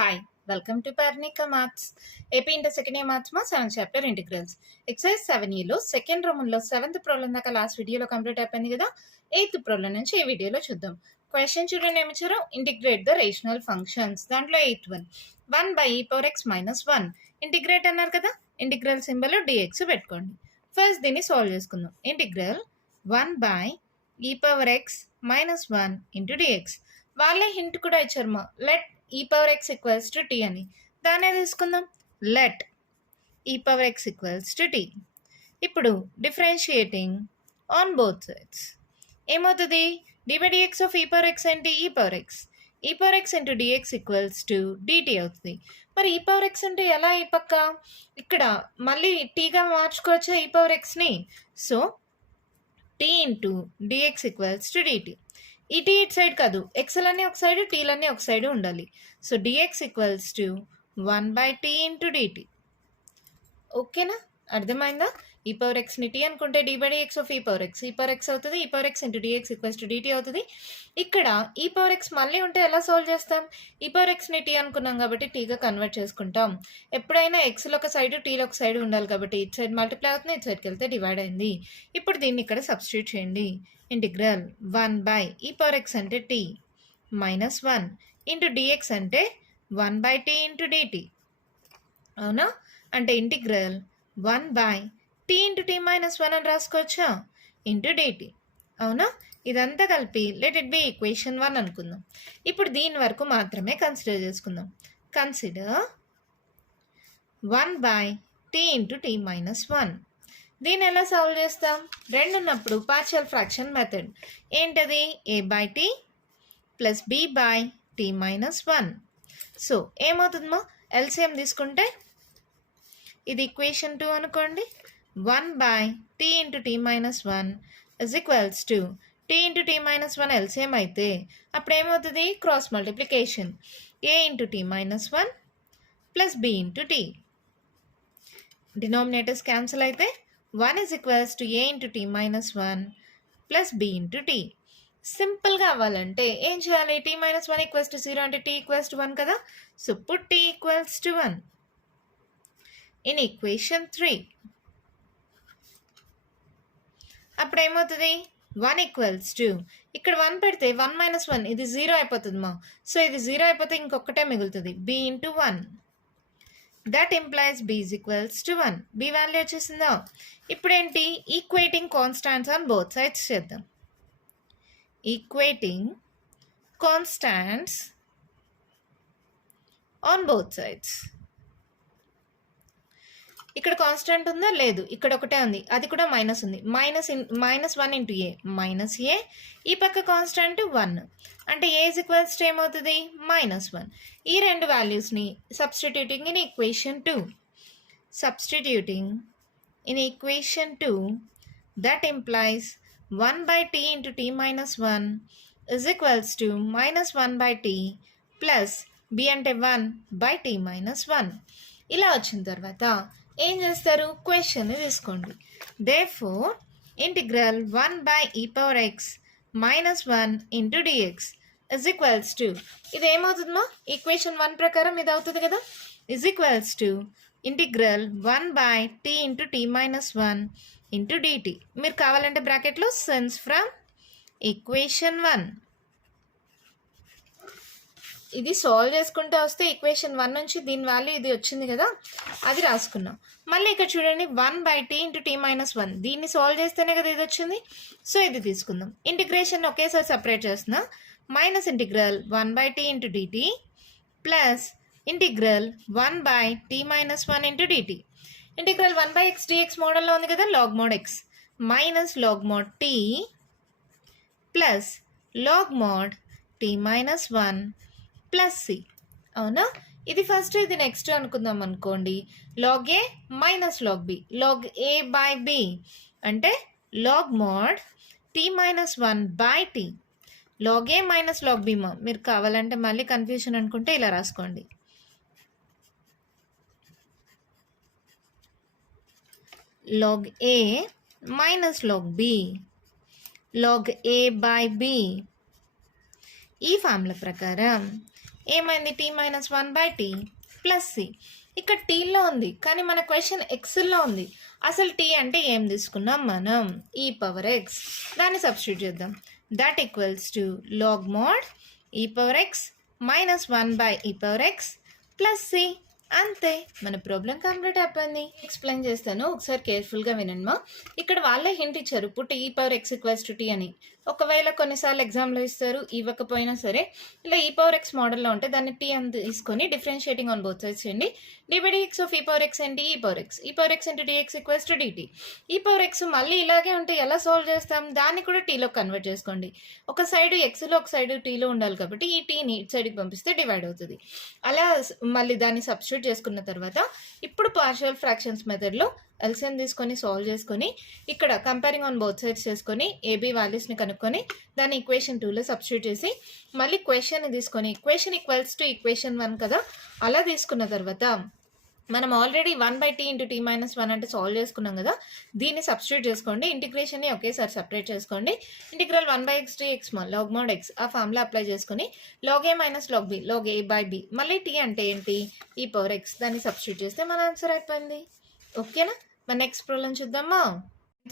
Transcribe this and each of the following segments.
Hi, welcome to Parnika Maths. AP Inter second year maths ma 7th chapter integrals. Exercise 7 లో second Roman లో 7th problem దాకా last వీడియోలో complete అయిపోయింది కదా. 8th problem నుంచి ఈ వీడియోలో చూద్దాం. క్వశ్చన్ చూడండి ఏమి ఇచ్చారో, ఇంటిగ్రేట్ ద రేషనల్ ఫంక్షన్స్. దాంట్లో 8th one 1 by e power x minus 1 integrate అన్నారు కదా. ఇంటిగ్రల్ సింబల్ dx పెట్టుకోండి. ఫస్ట్ దీన్ని సాల్వ్ చేసుకుందాం. Integral 1 by e power x minus 1 into dx. వాళ్ళే హింట్ కూడా ఇచ్చారు మా, let e power x equals to t అని. దాన్నే తీసుకుందాం, let e power x equals to t. ఇప్పుడు డిఫరెన్షియేటింగ్ ఆన్ బోత్ సైడ్స్ ఏమవుతుంది, d by dx of e power x అంటే e power x. e power x into dx equals to dt అవుతుంది. మరి e power x అంటే ఎలా, ఈ పక్క ఇక్కడ మళ్ళీ టీగా మార్చుకోవచ్చా e power xని? So t into dx equals to dt. ఈ టీ ఇట్ సైడ్ కాదు, ఎక్స్లన్నీ ఒక సైడ్, టీలన్నీ ఒక సైడ్ ఉండాలి. So dx equals to 1 by t into dt. ఓకేనా, అర్థమైందా? ఈ పవర్ ఎక్స్ని టీ అనుకుంటే d by dx of e power x అవుతుంది. E power x into dx equals to dt అవుతుంది. ఇక్కడ ఈ పవర్ ఎక్స్ మళ్ళీ ఉంటే ఎలా సాల్వ్ చేస్తాం? ఈ పవర్ ఎక్స్ని టీ అనుకున్నాం కాబట్టి టీగా కన్వర్ట్ చేసుకుంటాం. ఎప్పుడైనా ఎక్స్లో ఒక సైడ్ టీలో ఒక సైడ్ ఉండాలి కాబట్టి ఇటు సైడ్ మల్టిప్లై అవుతుంది, ఇటు సైడ్కి వెళ్తే డివైడ్ అయింది. ఇప్పుడు దీన్ని ఇక్కడ సబ్స్టిట్యూట్ చేయండి. Integral 1 by e power x అంటే t మైనస్ 1 ఇంటూ డిఎక్స్ అంటే 1 by t ఇంటూ డిటి. అవునా, అంటే integral 1 by t into t minus 1 అని రాసుకోవచ్చా, ఇంటూ డిటి. అవునా, ఇదంతా కలిపి లెట్ ఇట్ బి ఈక్వేషన్ 1 అనుకుందాం. ఇప్పుడు దీని వరకు మాత్రమే కన్సిడర్ చేసుకుందాం. Consider 1 by t into t minus 1. దీన్ని ఎలా సాల్వ్ చేస్తాం? రెండు ఉన్నప్పుడు పార్షియల్ ఫ్రాక్షన్ మెథడ్. ఏంటది? A by t plus b by t minus 1. So ఏమవుతుందమ్మా, ఎల్సిఎం తీసుకుంటే ఇది ఈక్వేషన్ 2 అనుకోండి. 1 by t into t minus 1 is equals to t into t minus 1 LCM అయితే అప్పుడు ఏమవుతుంది? Cross multiplication, a into t minus 1 plus b into t. Denominators cancel అయితే 1 is equals to a into t minus 1 plus b into t. సింపుల్గా అవ్వాలంటే ఏం చేయాలి? t minus 1 equals to 0 అంటే t equals to 1 కదా. So put t equals to 1 in equation 3. అప్పుడు ఏమవుతుంది? 1 equals to, ఇక్కడ 1 పెడితే 1 minus 1 ఇది 0 అయిపోతుంది మా. సో ఇది 0 అయిపోతే ఇంకొకటే మిగులుతుంది, b into 1. That implies b is equals to 1. b value వచ్చేసిందా? ఇప్పుడేంటి? Equating constants on both sides చేద్దాం. Equating constants on both sides. ఇక్కడ కాన్స్టాంట్ ఉందా? లేదు, ఇక్కడ ఒకటే ఉంది, అది కూడా మైనస్ ఉంది. Minus 1 into a minus a. ఈ పక్క కాన్స్టాంట్ 1 అంటే ఏ ఇజ్ ఈక్వల్స్ టు ఏమవుతుంది? మైనస్ 1. ఈ రెండు వాల్యూస్ని substituting in equation 2. Substituting in equation 2 that implies 1 by t into t minus 1 is equals to minus 1 by t plus b అంటే 1 by t minus 1. ఇలా వచ్చిన తర్వాత ఏం చేస్తారు? క్వశ్చన్ని తీసుకోండి. Therefore integral 1 by e power x minus 1 into dx is equals to, ఇది ఏమవుతుందమ్మా? ఈక్వేషన్ 1 ప్రకారం ఇది అవుతుంది కదా. Is equals to integral 1 by t into t minus 1 into dt. మీరు కావాలంటే బ్రాకెట్లో సెన్స్ ఫ్రమ్ ఈక్వేషన్ 1. ఇది సాల్వ్ చేసుకుంటే వస్తే ఈక్వేషన్ 1 నుంచి దీని వాల్యూ ఇది వచ్చింది కదా, అది రాసుకున్నాం. మళ్ళీ ఇక్కడ చూడండి 1 by t into t minus 1, దీన్ని సాల్వ్ చేస్తేనే కదా ఇది వచ్చింది. సో ఇది తీసుకుందాం. ఇంటిగ్రేషన్ ఒకేసారి సపరేట్ చేస్తున్నా. Minus integral 1 by t into d t plus integral 1 by t minus 1 into d t. Integral 1 by x dx మోడల్లో ఉంది కదా, log mod x minus log mod t plus log mod t minus 1 plus c. అవునా, ఇది first, ఇది next అనుకుందాం అనుకోండి. Log a minus log b, log a by b అంటే log mod t minus 1 by t. Log a minus log b మా, మీరు కావాలంటే మళ్ళీ కన్ఫ్యూషన్ అనుకుంటే ఇలా రాసుకోండి. Log a minus log b, log a by b. ఈ ఫార్ములా ప్రకారం ఏమైంది tea minus 1/t plus C. ఇక్కడ టీలో ఉంది కానీ మన క్వశ్చన్ ఎక్స్లో ఉంది. అసలు టీ అంటే ఏం తీసుకున్నాం మనం? E power x. దాన్ని సబ్స్టిట్యూట్ చేద్దాం. That equals to log mod e power x minus 1/e power x plus c. అంతే, మన ప్రాబ్లం కంప్లీట్ అయిపోయింది. ఎక్స్ప్లెయిన్ చేస్తాను, ఒకసారి కేర్ఫుల్గా వినండి. ఇక్కడ వాళ్ళే హింట్ ఇచ్చారు put e power x equals to t అని. ఒకవేళ కొన్నిసార్లు ఎగ్జామ్లో ఇస్తారు, ఇవ్వకపోయినా సరే ఇలా ఈ పవర్ ఎక్స్ మోడల్లో ఉంటే దాన్ని టీ అని తీసుకొని డిఫరెన్షియేటింగ్ ఆన్ బోత్ సైడ్స్ చేయండి. D by dx of e power x and e power x. E power x into dx equals to dt. E power x మళ్ళీ ఇలాగే ఉంటే ఎలా సాల్వ్ చేస్తాం? దాన్ని కూడా టీలో కన్వర్ట్ చేసుకోండి. ఒక సైడ్ ఎక్స్లో ఒక సైడ్ టీలో ఉండాలి కాబట్టి ఈ టీని ఇటు సైడ్కి పంపిస్తే డివైడ్ అవుతుంది. అలా మళ్ళీ దాన్ని సబ్స్టిట్యూట్ చేసుకున్న తర్వాత ఇప్పుడు పార్షియల్ ఫ్రాక్షన్స్ మెథడ్లో ఎల్సిఎం తీసుకొని సాల్వ్ చేసుకొని ఇక్కడ కంపేరింగ్ ఆన్ బోత్ సైడ్స్ చేసుకొని ఏబీ వాల్యూస్ని కనుక్కొని దాన్ని ఈక్వేషన్ 2లో సబ్స్టిట్యూట్ చేసి మళ్ళీ క్వశ్చన్ని తీసుకొని ఈక్వేషన్ ఈక్వల్స్ టు ఈక్వేషన్ 1 కదా, అలా తీసుకున్న తర్వాత మనం already 1/t into t minus 1 అంటే సాల్వ్ చేసుకున్నాం కదా, దీన్ని సబ్స్టిట్యూట్ చేసుకోండి. ఇంటిగ్రేషన్ని ఒకేసారి సపరేట్ చేసుకోండి. Integral 1/x dx log mod x ఆ ఫార్ములా అప్లై చేసుకుని log a minus log b log a by b. మళ్ళీ టీ అంటే ఏంటి? ఈ పవర్ ఎక్స్. దాన్ని సబ్స్టిట్యూట్ చేస్తే మన ఆన్సర్ అయిపోయింది. ఓకేనా? మన నెక్స్ట్ ప్రాబ్లం చూద్దామా.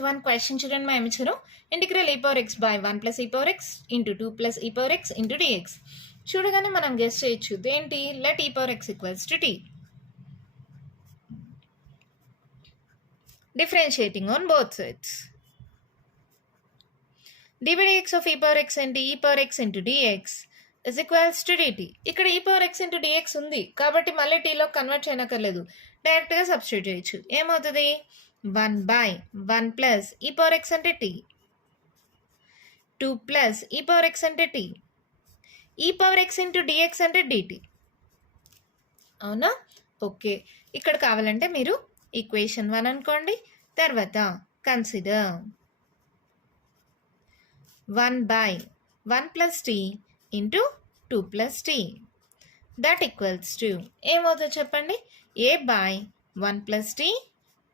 1 క్వశ్చన్ చూడండి, మా ఏమి ఇచ్చారు? Integral e power x by 1 plus e power x into 2 plus e power x into dx. చూడగానే మనం గెస్ చేయొచ్చు ఏంటి? Let e power x equals to t. Differentiating on both sides. dx of e power x into e power x into dx is equals to dt. ఇక్కడ e power x into dx ఉంది కాబట్టి మళ్ళీ టీలో convert చేయనక్కర్లేదు, డైరెక్ట్గా substitute చేయొచ్చు. ఏమవుతుంది? 1/1 plus e power x అంటే t, 2 plus e power x అంటే t, e power x into dx అంటే డిటి. అవునా? ఓకే, ఇక్కడ కావాలంటే మీరు ఈక్వేషన్ 1 అనుకోండి. తర్వాత consider 1/1 plus t into 2 plus t. That equals to ఏమవుతుందో చెప్పండి? a/1 plus t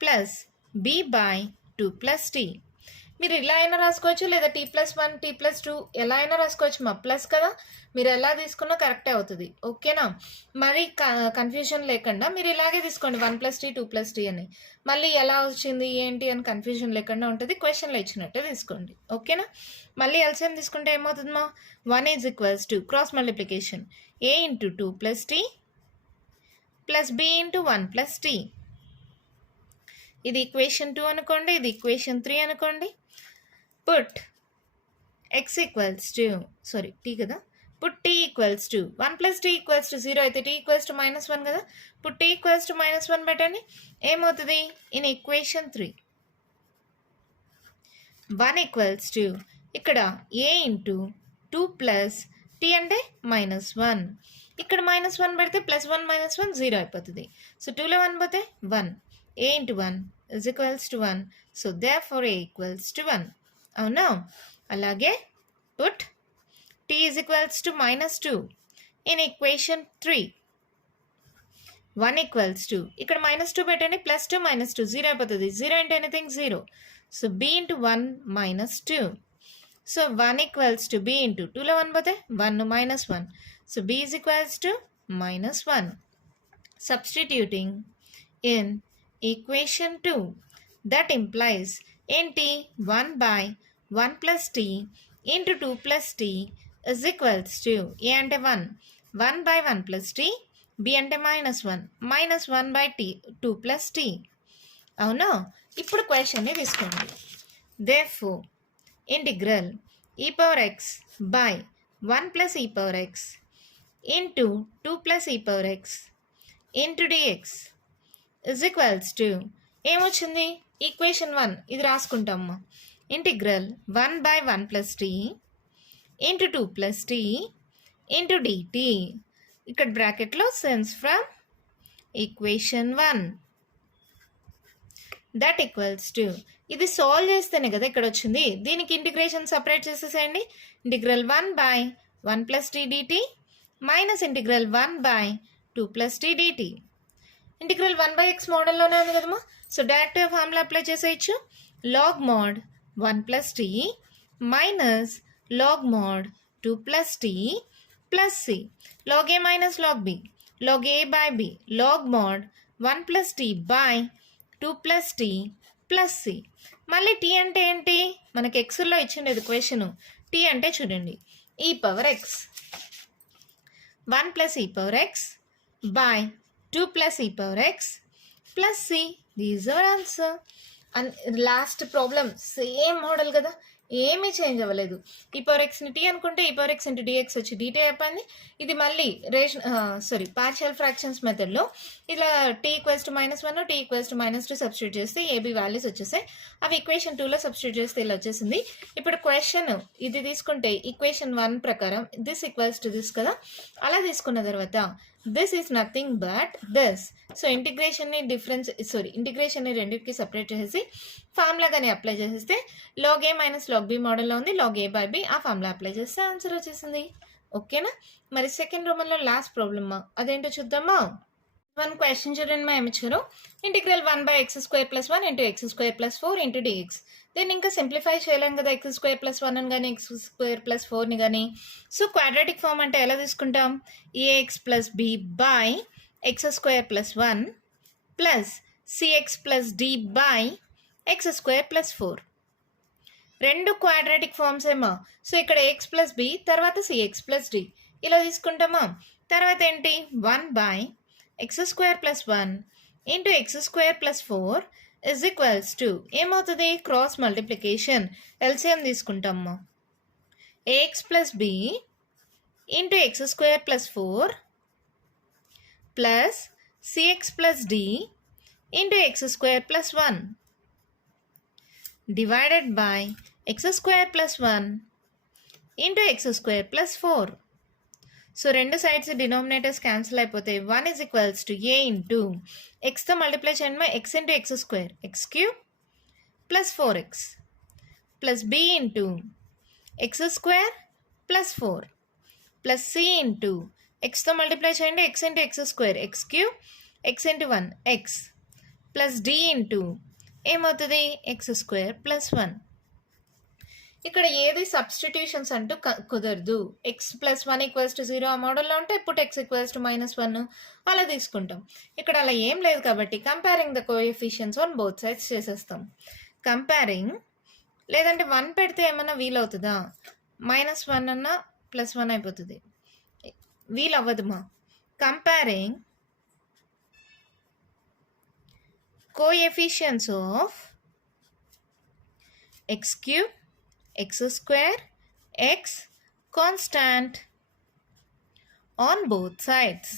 plus b/2 plus t. మీరు ఇలా అయినా రాసుకోవచ్చు, లేదా t+1 t+2 ఎలా అయినా రాసుకోవచ్చు. మా ప్లస్ కదా, మీరు ఎలా తీసుకున్నా కరెక్టే అవుతుంది. ఓకేనా? మరి కన్ఫ్యూజన్ లేకుండా మీరు ఇలాగే తీసుకోండి 1 + t 2 + t అని. మళ్ళీ ఎలా వచ్చింది ఏంటి అని కన్ఫ్యూజన్ లేకుండా ఉంటుంది. క్వశ్చన్లో ఇచ్చినట్టే తీసుకోండి. ఓకేనా? మళ్ళీ ఎల్సిఎం తీసుకుంటే ఏమవుతుందమ్మా? 1 = cross multiplication a × 2 + t plus b × 1 + t. ఇది ఈక్వేషన్ 2 అనుకోండి, ఇది ఈక్వేషన్ 3 అనుకోండి. Put x equals to t కదా, put t equals to 1 + t equals to 0 అయితే t ఈక్వల్స్ టు -1 కదా, పుట్ t ఈక్వల్స్ టు -1 పెట్టండి. ఏమవుతుంది? ఇన్ ఈక్వేషన్ 3 1 ఈక్వల్స్ టు ఇక్కడ a × 2 + t అంటే -1. ఇక్కడ -1 పెడితే +1 - 1 0 అయిపోతుంది. సో 2లో 1 పోతే 1. a × 1 is equals to 1. So therefore a equals to 1. అవునా? అలాగే put t is equals to -2 in equation 3. 1 equals to ఇక్కడ -2 పెట్టండి, +2 - 2 0 అయిపోతుంది. 0 into anything 0. So b into 1 -2. So 1 equals to b into 2లో 1 పోతే 1 -1. So b is equals to -1. Substituting in equation 2, that implies ఏంటి? 1/1 + t into 2 + t is equals to a అంటే 1, 1/1 + t, b అంటే -1, -1/t 2 + t. అవునా? ఇప్పుడు క్వశ్చన్ని తీసుకోండి. therefore integral e power x by 1 + e power x into 2 + e power x into dx is equals to ఏమొచ్చింది? Equation 1 ఇది రాసుకుంటాము. Integral 1/1 + t into 2 + t into dt. ఇక్కడ బ్రాకెట్లో since from equation 1 that equals to ఇది solve చేస్తేనే కదా ఇక్కడ వచ్చింది. దీనికి ఇంటిగ్రేషన్ సపరేట్ చేసేసేయండి. Integral 1/1 + t dt minus integral 1/2 + t dt. Integral 1/x మోడల్లోనే ఉంది కదమ్మా. సో డైరెక్ట్గా ఫార్ములా అప్లై చేసేయచ్చు. Log mod 1 + t minus log mod 2 + t plus c. Log a minus log b. Log a by b. Log mod 1 plus t by 2 plus t plus c. మళ్ళీ t అంటే ఏంటి? మనకి ఎక్స్లో ఇచ్చిండేది question. t అంటే చూడండి e power x 1 plus e power x by 2 plus e power x plus c. These are answer. And last problem same model కదా, ఏమీ change అవ్వలేదు. ఈ పవర్ ఎక్స్ని టీ అనుకుంటే e power x into dx వచ్చి dt అయిపోయింది. ఇది మళ్ళీ పార్షియల్ ఫ్రాక్షన్స్ మెథడ్లో ఇలా t equals to -1 t equals to -2 substitute చేస్తే ఏబీ వాల్యూస్ వచ్చేసాయి. అవి ఈక్వేషన్ 2లో సబ్స్టిట్యూట్ చేస్తే ఇలా వచ్చేసింది. ఇప్పుడు క్వశ్చన్ ఇది తీసుకుంటే ఈక్వేషన్ 1 ప్రకారం దిస్ ఈక్వల్స్ టు దిస్ కదా, అలా తీసుకున్న తర్వాత this is nothing but this. So ఇంటిగ్రేషన్ని రెండింటికి సపరేట్ చేసి ఫార్ములాగానే అప్లై చేసేస్తే log a minus log b మోడల్లో ఉంది. log a by b ఆ ఫార్ములా అప్లై చేస్తే ఆన్సర్ వచ్చేసింది. ఓకేనా? మరి సెకండ్ రోమన్లో లాస్ట్ ప్రాబ్లమ్ అదేంటో చూద్దామా. వన్ క్వశ్చన్ చూడండి మా ఏమిచ్చారు. Integral 1/x² + 1 × x² + 4 × dx. దీన్ని ఇంకా సింప్లిఫై చేయలేం కదా, x² + 1 కానీ x² + 4ని కానీ. సో క్వాడ్రాటిక్ ఫామ్ అంటే ఎలా తీసుకుంటాం? ax + b by x² + 1 plus cx + d by x² + 4. రెండు క్వాడ్రాటిక్ ఫార్మ్స్ ఏమో. సో ఇక్కడ x + b తర్వాత cx + d ఇలా తీసుకుంటామా. తర్వాత ఏంటి 1/x² + 1 × x² + 4 is equals to ఏమవుతుంది? క్రాస్ మల్టిప్లికేషన్ ఎల్సిఎం తీసుకుంటాము. ax + b × x² + 4 plus cx + d × x² + 1 divided by x² + 1 × x² + 4. So రెండు సైడ్స్ డినామినేటర్స్ క్యాన్సిల్ అయిపోతే 1 is equals to a into ఎక్స్తో multiply చేయండి x into x² x³ + 4x plus b into x² + 4 plus c into ఎక్స్తో multiply చేయండి x into x² x³ x into 1 x plus d into ఏమవుతుంది x² + 1. ఇక్కడ ఏది substitutions అంటూ కుదరదు. x + 1 = 0 ఆ మోడల్లో ఉంటే పుట్ x = -1 అలా తీసుకుంటాం. ఇక్కడ అలా ఏం లేదు కాబట్టి comparing the coefficients on both sides చేసేస్తాం. కంపేరింగ్ లేదంటే 1 పెడితే ఏమన్నా వీలవుతుందా? -1 అన్నా +1 అయిపోతుంది, వీలవ్వదుమా. Comparing coefficients of x³ x² x constant on both sides.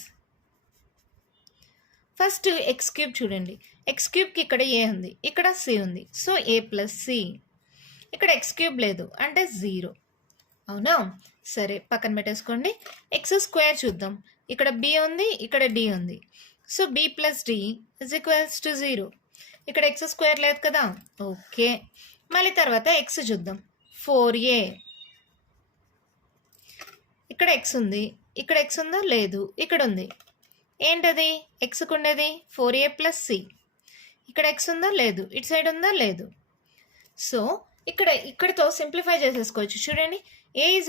First x³ చూడండి. x³ ఇక్కడ a ఉంది, ఇక్కడ c ఉంది. So a + c. ఇక్కడ x³ లేదు అంటే 0. అవునా? సరే పక్కన పెట్టేసుకోండి. x² చూద్దాం. ఇక్కడ b ఉంది, ఇక్కడ d ఉంది. So b + d = 0. ఇక్కడ x² లేదు కదా. ఓకే, మళ్ళీ తర్వాత x చూద్దాం. 4a. ఇక్కడ x ఉంది, ఇక్కడ x ఉందా? లేదు, ఇక్కడ ఉంది. ఏంటది? xకు ఉండేది 4a + c. ఇక్కడ x ఉందా? లేదు. ఇటు సైడ్ ఉందా? లేదు. సో ఇక్కడతో సింప్లిఫై చేసేసుకోవచ్చు. చూడండి, a =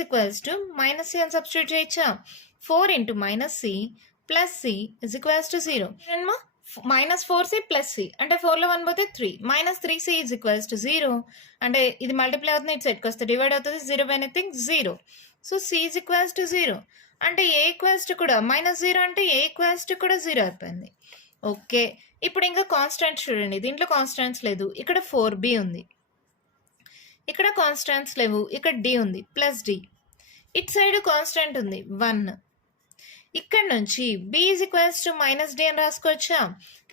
-c అని సబ్స్టిట్యూట్ చేయొచ్చా. 4 × -c + c = 0. -4c + c అంటే 4లో 1 పోతే 3 -3c = 0. అంటే ఇది మల్టిప్లై అవుతుంది, ఇటు సైడ్కి వస్తే డివైడ్ అవుతుంది. 0 బై ఎనీథింగ్ 0. సో c = 0 అంటే a కూడా -0 అంటే a కూడా 0 అయిపోయింది. ఓకే, ఇప్పుడు ఇంకా కాన్స్టాంట్స్ చూడండి. దీంట్లో కాన్స్టాంట్స్ లేదు. ఇక్కడ 4b ఉంది, ఇక్కడ కాన్స్టాంట్స్ లేవు. ఇక్కడ d ఉంది ప్లస్ d. ఇటు సైడ్ కాన్స్టాంట్ ఉంది 1. ఇక్కడ నుంచి b = -d అని రాసుకోవచ్చా.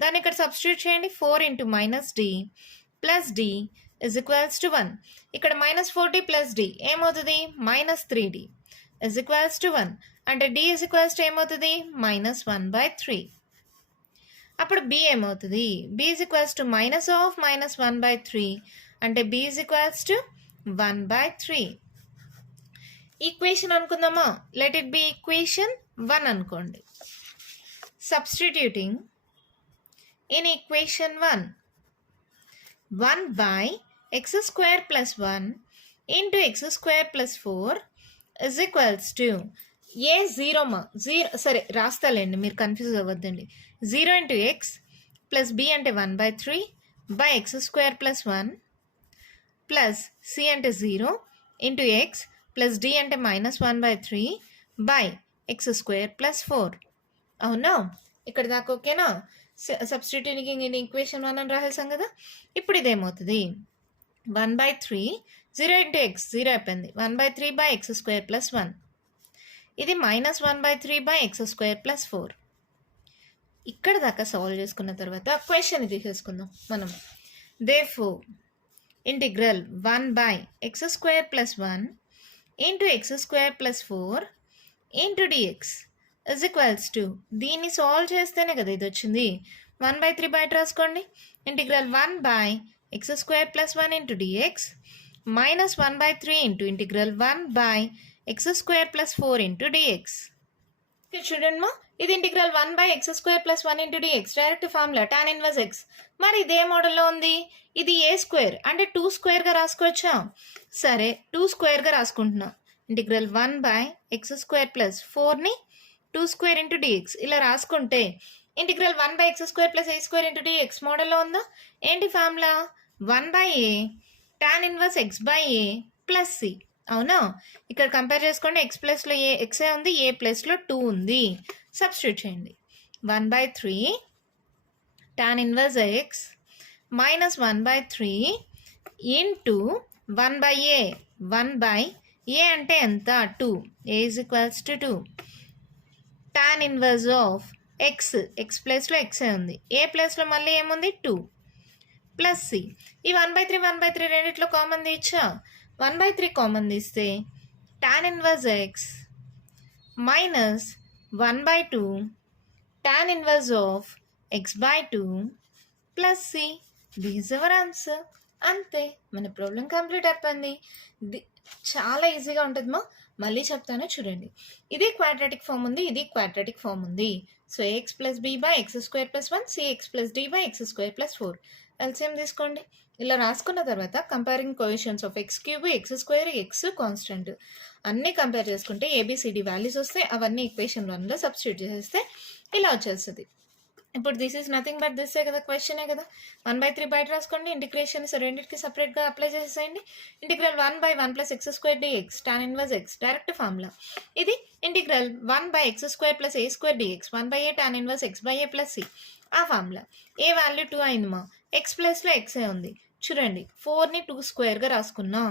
దాన్ని ఇక్కడ సబ్స్టిట్యూట్ చేయండి. 4 × -d ప్లస్ d = 1. ఇక్కడ -4d ప్లస్ d ఏమవుతుంది? -3d = 1. అంటే d ఏమవుతుంది? -1/3. అప్పుడు b ఏమవుతుంది? b -1/3 అంటే b = 1/3. ఈక్వేషన్ అనుకుందామా. లెట్ ఇట్ బి ఈక్వేషన్ 1 అనుకోండి. Substituting in equation 1 1/x² + 1 × x² + 4 is equals to a జీరోమా జీరో సరే రాస్తాలేండి, మీరు కన్ఫ్యూజ్ అవ్వద్దండి. 0 ఇంటూ ఎక్స్ ప్లస్ బి అంటే 1/3 by x square plus 1 plus c అంటే 0 ఇంటూ ఎక్స్ ప్లస్ డి అంటే -1/3 బై ఎక్స్ స్క్వేర్ ప్లస్ 4. అవునా? ఇక్కడ దాకా ఓకేనా? సబ్స్టిట్యూటింగ్ ఇన్ ఈక్వేషన్ 1 అని రాసేసాం కదా. ఇప్పుడు ఇదేమవుతుంది? 1/3 0 ఇంటూ ఎక్స్ 0 అయిపోయింది, 1/3 బై ఎక్స్ స్క్వేర్ ప్లస్ 1. ఇది -1/3 బై ఎక్స్ స్క్వేర్ ప్లస్ 4. ఇక్కడ దాకా సాల్వ్ చేసుకున్న తర్వాత క్వశ్చన్ తీసేసుకుందాం మనం. Therefore integral 1 by x square plus 1 into x square plus 4 into dx is equals to, దీన్ని సాల్వ్ చేస్తేనే కదా ఇది వచ్చింది. 1/3 బయట రాసుకోండి. Integral 1 by x square plus 1 into dx minus 1/3 into integral 1 by x square plus 4 into dx. చూడండి మా, ఇది integral 1 by x square plus 1 into dx direct formula tan inverse x. మరి ఇదే మోడల్లో ఉంది. ఇది ఏ స్క్వేర్ అంటే 2 స్క్వేర్గా రాసుకోవచ్చా? సరే 2 స్క్వేర్గా రాసుకుంటున్నా. Integral 1 by x square plus 4ని 2 స్క్వేర్ ఇంటూ డిఎక్స్ ఇలా రాసుకుంటే integral 1 by x square plus a square into dx మోడల్లో ఉందా? ఏంటి formula? 1 by a tan inverse x by a plus c. అవునా? ఇక్కడ కంపేర్ చేసుకోండి. ఎక్స్ ప్లస్లో ఏ ఎక్సే ఉంది, ఏ ప్లస్లో 2 ఉంది. సబ్స్టిట్యూట్ చేయండి. 1/3 tan inverse x minus 1/3 into 1 by a, 1 by a అంటే ఎంత? 2. A is equals to 2. tan inverse of x, x ప్లేస్లో ఎక్సే ఉంది, ఏ ప్లేస్లో మళ్ళీ ఏముంది? 2 ప్లస్ సి. ఈ 1/3 రెండిట్లో కామన్ తీయచ్చా? 1/3 కామన్ తీస్తే tan inverse x minus 1/2 tan inverse of x by 2 plus c. This our answer. అంతే, మన ప్రాబ్లం కంప్లీట్ అయిపోయింది. చాలా ఈజీగా ఉంటుంది మా. మళ్ళీ చెప్తాను చూడండి. ఇది క్వాడ్రాటిక్ ఫామ్ ఉంది, ఇది క్వాడ్రాటిక్ ఫామ్ ఉంది. So a x plus b by x square plus 1 c x plus d by x square plus 4. LCM తీసుకోండి. ఇలా రాసుకున్న తర్వాత comparing coefficients of x cube, x square, x constant అన్నీ కంపేర్ చేసుకుంటే ఏబిసిడి వాల్యూస్ వస్తాయి. అవన్నీ ఈక్వేషన్ 1లో సబ్స్టిట్యూట్ చేస్తే ఇలా వచ్చేస్తుంది. ఇప్పుడు దిస్ ఈజ్ నథింగ్ బట్ దిస్సే కదా, క్వశ్చనే కదా. 1/3 బయట రాసుకోండి. ఇంటిగ్రేషన్ రెండింటికి సపరేట్గా అప్లై చేసేయండి. Integral 1 by 1 plus x square dx tan inverse x direct formula. ఇది integral 1 by x square plus a square dx 1 by a tan inverse x by a plus c. ఆ ఫార్ములా. ఏ వాల్యూ 2 అయింది మా, X ప్లస్లో x ఉంది. చూడండి 4ని 2 స్క్వేర్గా రాసుకున్నాం.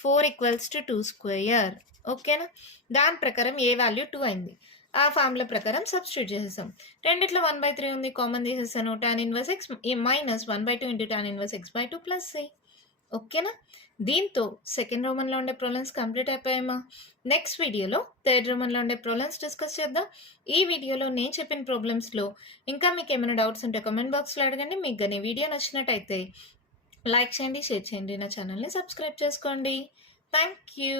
4 equals to 2 square. ఓకేనా? దాని ప్రకారం ఏ వాల్యూ 2 అయింది. ఆ ఫార్ములా ప్రకారం సబ్స్టిట్యూట్ చేసేసాం. రెండిట్లో 1/3 ఉంది, కామన్ తీసేసాను. tan inverse x minus 1/2 into tan inverse x by 2 plus c. ఓకేనా? దీంతో సెకండ్ రోమన్లో ఉండే ప్రాబ్లమ్స్ కంప్లీట్ అయిపోయామా. నెక్స్ట్ వీడియోలో థర్డ్ రోమన్లో ఉండే ప్రాబ్లమ్స్ డిస్కస్ చేద్దాం. ఈ వీడియోలో నేను చెప్పిన ప్రాబ్లమ్స్లో ఇంకా మీకు ఏమైనా డౌట్స్ ఉంటే కామెంట్ బాక్స్లో అడగండి. మీకు కానీ వీడియో నచ్చినట్టయితే లైక్ చేయండి, షేర్ చేయండి, నా ఛానల్ని సబ్స్క్రైబ్ చేసుకోండి. Thank you.